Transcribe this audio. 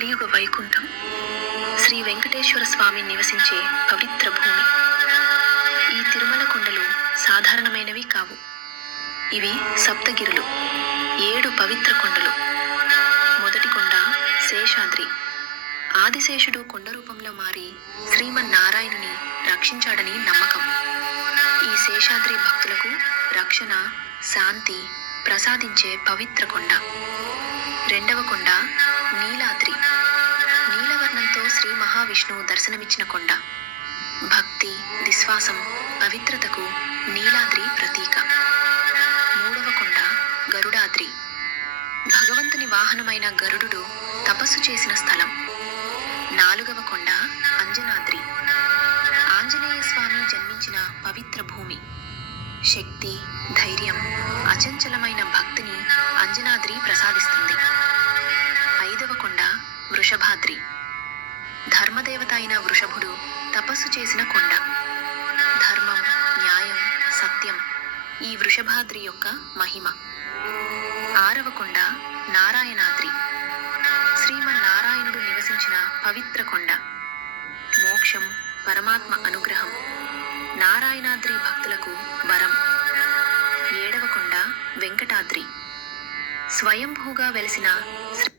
కలియుగ వైకుంఠం శ్రీ వెంకటేశ్వర స్వామి నివసించే పవిత్ర భూమి. ఈ తిరుమల కొండలు సాధారణమైనవి కావు. ఇవి సప్తగిరులు, 7 పవిత్ర కొండలు. మొదటి కొండ శేషాద్రి. ఆదిశేషుడు కొండ రూపంలో మారి శ్రీమన్నారాయణుని రక్షించాడని నమ్మకం. ఈ శేషాద్రి భక్తులకు రక్షణ, శాంతి ప్రసాదించే పవిత్ర కొండ. రెండవ కొండ నీలాద్రి. నీలవర్ణంతో శ్రీ మహావిష్ణువు దర్శనమిచ్చిన కొండ. భక్తి, విశ్వాసం, పవిత్రతకు నీలాద్రి ప్రతీక. మూడవ కొండ గరుడాద్రి. భగవంతుని వాహనమైన గరుడు తపస్సు చేసిన స్థలం. నాలుగవ కొండ అంజనాద్రి. ఆంజనేయ స్వామి జన్మించిన పవిత్ర భూమి. శక్తి, ధైర్యం, అచంచలమైన భక్తిని అంజనాద్రి ప్రసాదిస్తుంది. ఐదవ కొండ వృషభాద్రి. ధర్మదేవత అయిన వృషభుడు తపస్సు చేసిన కొండ. ధర్మం, న్యాయం, సత్యం ఈ వృషభాద్రి యొక్క మహిమ. ఆరవ కొండ నారాయణాద్రి. శ్రీమన్నారాయణుడు నివసించిన పవిత్ర కొండ. మోక్షం, పరమాత్మ అనుగ్రహం. నారాయణాద్రి భక్తులకు వరం. ఏడవ కొండ వెంకటాద్రి. స్వయంభూగా వెలిసిన శ్రీ